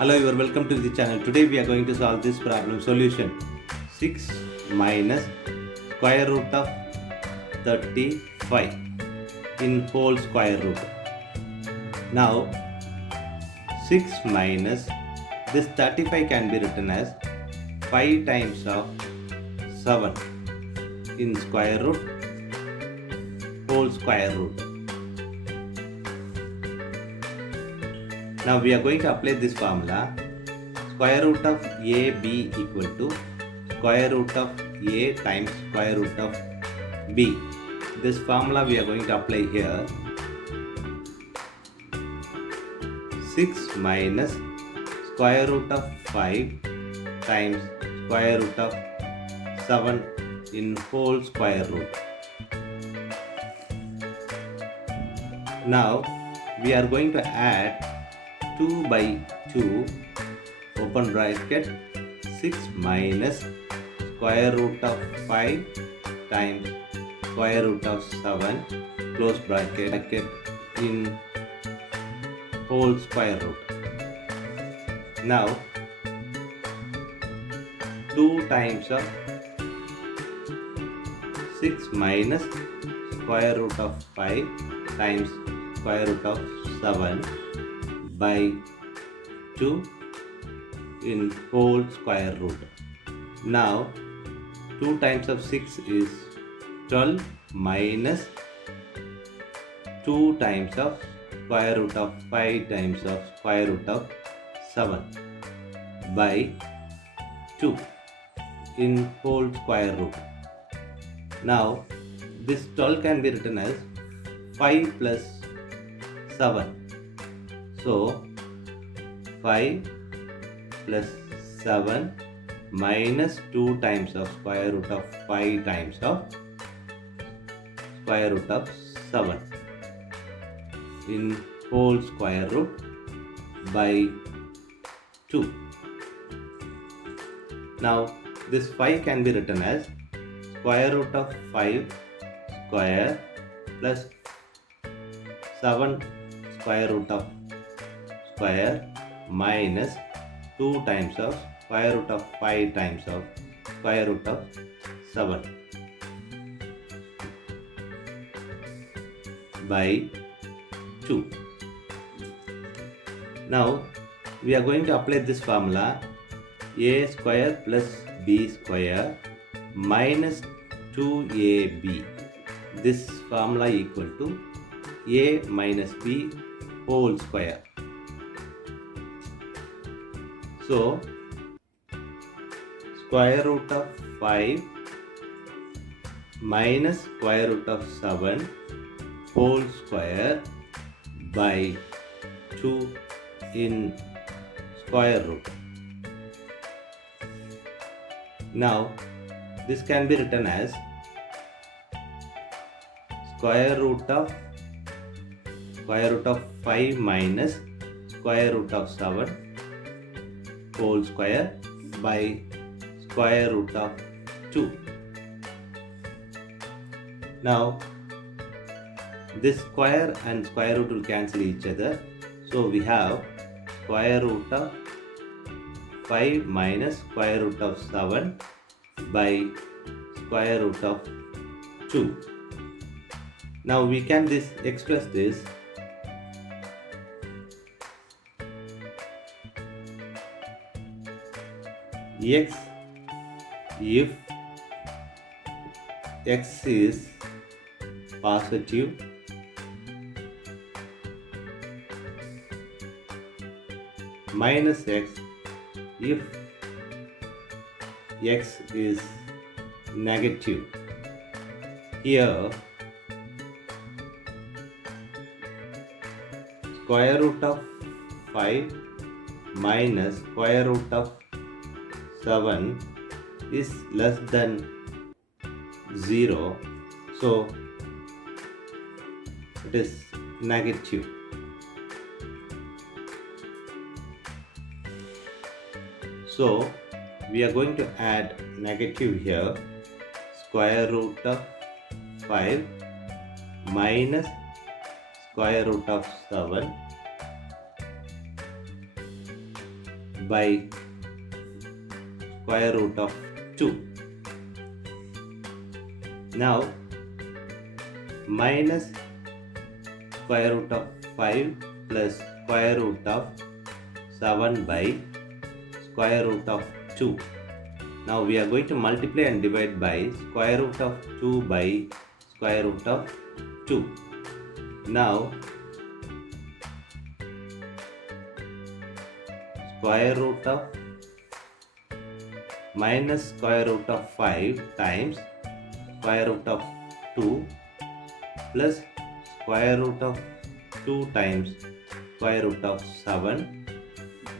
Hello, you are welcome to the channel. Today we are going to solve this problem. Solution: 6 minus square root of 35 in whole square root. Now 6 minus this 35 can be written as 5 times of 7 in square root whole square root. Now we are going to apply this formula. Square root of AB equal to square root of A times square root of B. This formula we are going to apply here. 6 minus square root of 5 times square root of 7 in whole square root. Now we are going to add 2 by 2 open bracket 6 minus square root of 5 times square root of 7 close bracket in whole square root. Now 2 times of 6 minus square root of 5 times square root of 7 by 2 in whole square root. Now 2 times of 6 is 12 minus 2 times of square root of 5 times of square root of 7 by 2 in whole square root. Now this 12 can be written as 5 plus 7. So 5 plus 7 minus 2 times of square root of 5 times of square root of 7 in whole square root by 2. Now this 5 can be written as square root of 5 square plus 7 square root of square minus 2 times of square root of 5 times of square root of 7 by 2. Now we are going to apply this formula. A square plus B square minus 2AB. This formula equal to A minus B whole square. So square root of 5 minus square root of 7 whole square by 2 in square root. Now this can be written as square root of 5 minus square root of 7 whole square by square root of 2. Now this square and square root will cancel each other. So we have square root of 5 minus square root of 7 by square root of 2. Now we can express this x if x is positive minus x if x is negative. Here square root of 5 minus square root of 7 is less than 0, so it is negative. So we are going to add negative here. Square root of 5 minus square root of 7 by square root of 2. Now minus square root of 5 plus square root of 7 by square root of 2. Now we are going to multiply and divide by square root of 2 by square root of 2. Now square root of minus square root of 5 times square root of 2 plus square root of 2 times square root of 7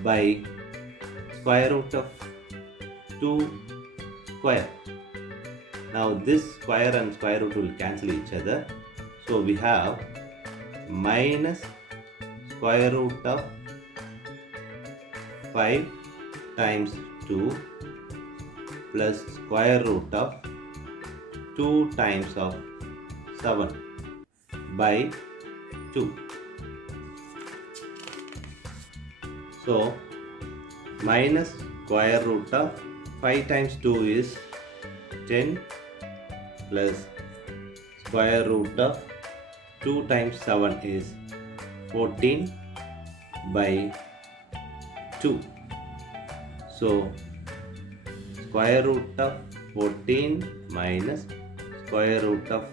by square root of 2 square. Now this square and square root will cancel each other. So we have minus square root of 5 times 2 plus square root of 2 times of 7 by 2. So minus square root of 5 times 2 is 10 plus square root of 2 times 7 is 14 by 2. So square root of 14 minus square root of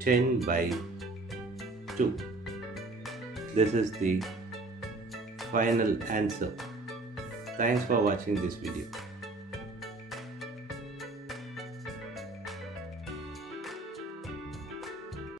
10 by 2. This is the final answer. Thanks for watching this video.